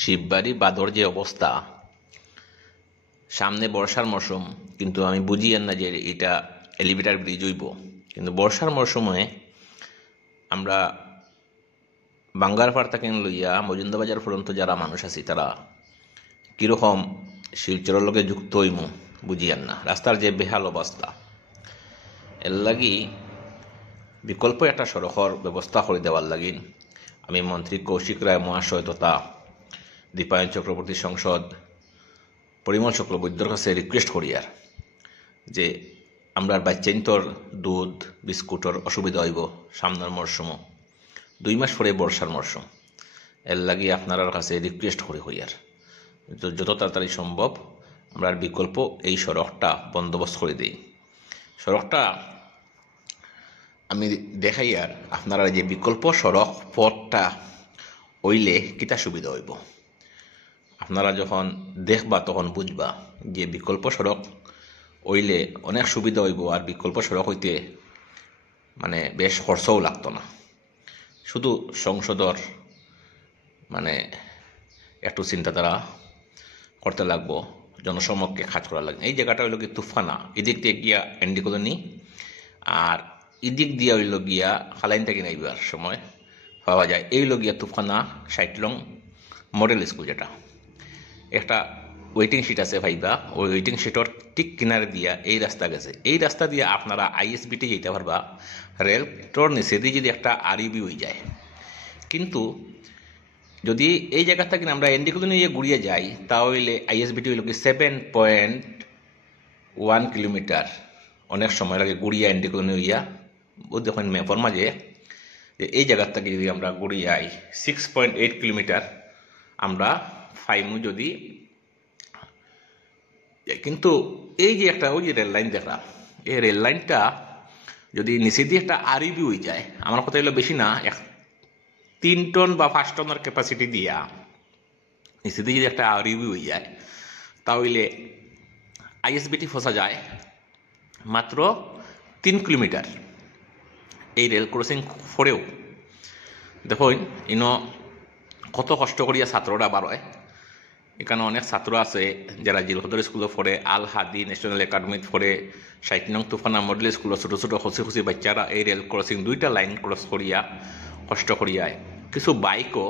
শিববাড়ি বাদর যে অবস্থা, সামনে বর্ষার মরশুম, কিন্তু আমি বুঝি না যে এটা এলিভেটর ব্রিজ হইব। কিন্তু বর্ষার মরশুমে আমরা বাঙ্গারপাড় থেকে লইয়া মজুমদাবাজার পর্যন্ত যারা মানুষ আছি তারা কীরকম শিলচরের লগে যুক্ত হইম বুঝিয়ান না। রাস্তার যে বেহাল অবস্থা, এর লাগি বিকল্প একটা সড়কর ব্যবস্থা করে দেওয়ার লাগি আমি মন্ত্রী কৌশিক রায় মহাশয় তথা দীপায়ন চক্রবর্তী সংসদ পরিমল চক্রবর্তীর কাছে রিকোয়েস্ট করি আর যে আমরা বাচ্চাইন্তর দুধ বিস্কুটর অসুবিধা হইব সামনের মরশুম, 2 মাস পরে বর্ষার মরশুম। এর লাগি আপনার কাছে রিকোয়েস্ট করি হইয়ার যত তাড়াতাড়ি সম্ভব আমরা বিকল্প এই সড়কটা বন্দোবস্ত করে দিই। সড়কটা আমি দেখাই আর আপনারা যে বিকল্প সড়ক পথটা হইলে কিতা সুবিধা হইব। আপনারা যখন দেখবা তখন বুঝবা যে বিকল্প সড়ক হইলে অনেক সুবিধা হইব, আর বিকল্প সড়ক হইতে মানে বেশ খরচও লাগতো না। শুধু সংসদর মানে একটু চিন্তাধারা করতে লাগবো, জনসমক্ষে কাজ করা লাগবে। এই জায়গাটা হইল কি তুফানা, এদিক দিয়ে গিয়া এন্ডি কলোনি, আর এদিক দিয়ে হইল গিয়া খালাইন থেকে নাইবার সময় পাওয়া যায়। এই হইল গিয়া তুফানা 60 নং মডেল স্কুল, যেটা একটা ওয়েটিং শিট আছে ভাইবা, ওই ওয়েটিং শিটর ঠিক কিনারে দিয়া এই রাস্তা গেছে। এই রাস্তা দিয়ে আপনারা আইএসবিতে যেতে পারবা, রেলটোর নিচে দিয়ে যদি একটা আরইবি হয়ে যায়। কিন্তু যদি এই জায়গা থেকে আমরা এন্ডি কলোনি নিয়ে ঘুরিয়ে যাই তাহলে আইএসবিটি হইল কি 7.1 কিলোমিটার। অনেক সময় লাগে ঘুরিয়া এন্ডি কলোনি হইয়া। ও দেখুন ম্যাপর মাঝে যে এই জায়গার থেকে যদি আমরা ঘুরিয়ে যাই 6.8 কিলোমিটার আমরা ফাইমু যদি। কিন্তু এই যে একটা ওই যে রেল লাইন দেখলাম, এই রেল লাইনটা যদি নিচে দিয়ে একটা আরইবি হয়ে যায়, আমার কথা হইলো বেশি না, 3 টন বা 5 টনের ক্যাপাসিটি দিয়া নিচে দিয়ে যদি একটা আরইবি হয়ে যায় তাহলে আইএসবিটি ফসা যায় মাত্র 3 কিলোমিটার। এই রেল ক্রসিং ফরেও দেখুন ইনো কত কষ্ট করিয়া ছাত্ররা বাড়ায়। এখানে অনেক ছাত্র আছে যারা জিলহদর স্কুলে পড়ে, আল হাদি ন্যাশনাল একাডেমিতে পড়ে, 60 নং তুফানা মডেল স্কুলের ছোটো ছোটো খুশি খুশি বাচ্চারা এই রেল ক্রসিং 2টা লাইন ক্রস করিয়া কষ্ট করিয়ায়। কিছু বাইকও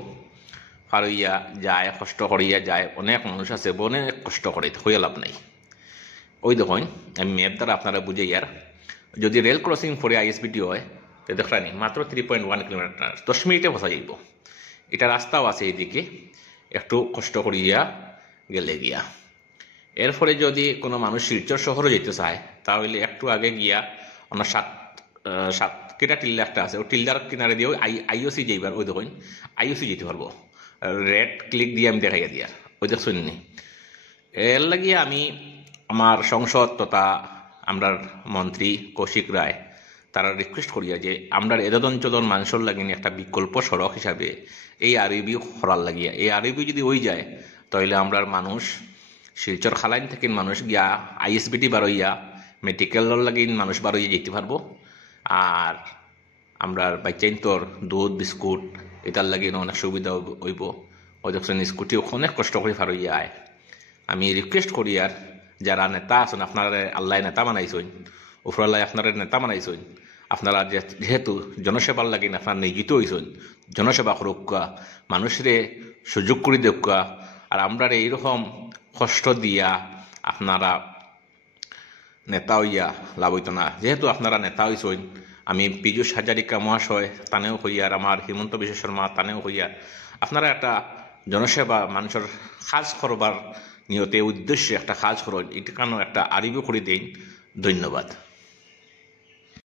পার হইয়া যায়, কষ্ট করিয়া যায়। অনেক মানুষ আছে অনেক কষ্ট করে, হইয়া লাভ নাই। ওই দেখুন আমি ম্যাপ দ্বারা আপনারা বুঝে ইয়ার, যদি রেল ক্রসিং পরে আইএসবিটি হয় তো দেখলানি মাত্র 3.1 কিলোমিটার, 10 মিনিটে বসা যাইব। এটা রাস্তাও আছে এইদিকে, একটু কষ্ট করিয়া গেলে গিয়া। এরপরে যদি কোনো মানুষ শিলচর শহরে যেতে চায় তাহলে একটু আগে গিয়া ওনার সাত কেটা টিল্লা একটা আছে, ওই টিল্লার কিনারে দিয়ে আইওসি যাইবার। ওই দেখুন আইওসি যেতে পারবো, রেড ক্লিক দিয়ে আমি দেখাইয়া দিয়া। ওই দেখ শুনিনি। এর লাগিয়ে আমি আমার সংসদ তথা আমরার মন্ত্রী কৌশিক রায় তারা রিকোয়েস্ট করিয়া যে আমরা এদদ অঞ্চলের মানুষের লাগিনি একটা বিকল্প সড়ক হিসাবে এই আরইবি করার লাগিয়া। এই আরইবি যদি হয়ে যায় তাহলে আমরার মানুষ শিলচর খালাইন থেকে মানুষ গিয়া আইএসবিটি বারইয়া মেডিকেলের লাগিন মানুষ বারইয়া যেতে পারবো। আর আমরার বাচ্চাইন্তর দুধ বিস্কুট এটার লাগিন অনেক সুবিধা হইব। ওই দেখছেন স্কুটি অনেক কষ্ট করে পারইয়া আয়। আমি রিকোয়েস্ট করি আর যারা নেতা আছেন, আপনারা আল্লাহ নেতা বানাইছেন, উপরাল্লাহ আপনারা নেতা বানাইছেন, আপনারা যেহেতু জনসেবার লাগিন আপনার নিয়োজিত হয়েছেন, জনসেবা করুকা, মানুষরে সুযোগ করে দেখা। আর আমরা এইরকম কষ্ট দিয়া আপনারা নেতা হইয়া লাভ হইত না। যেহেতু আপনারা নেতা হয়েছেন, আমি পীযূষ হাজারিকা মহাশয় তানেও হইয়ার, আমার হিমন্ত বিশ্ব শর্মা তানেও হইয়ার, আপনারা একটা জনসেবা মানুষের কাজ করবার নিয়তে উদ্দেশ্যে একটা কাজ করেন, এটা কেন একটা আরইবি করে দিন। ধন্যবাদ।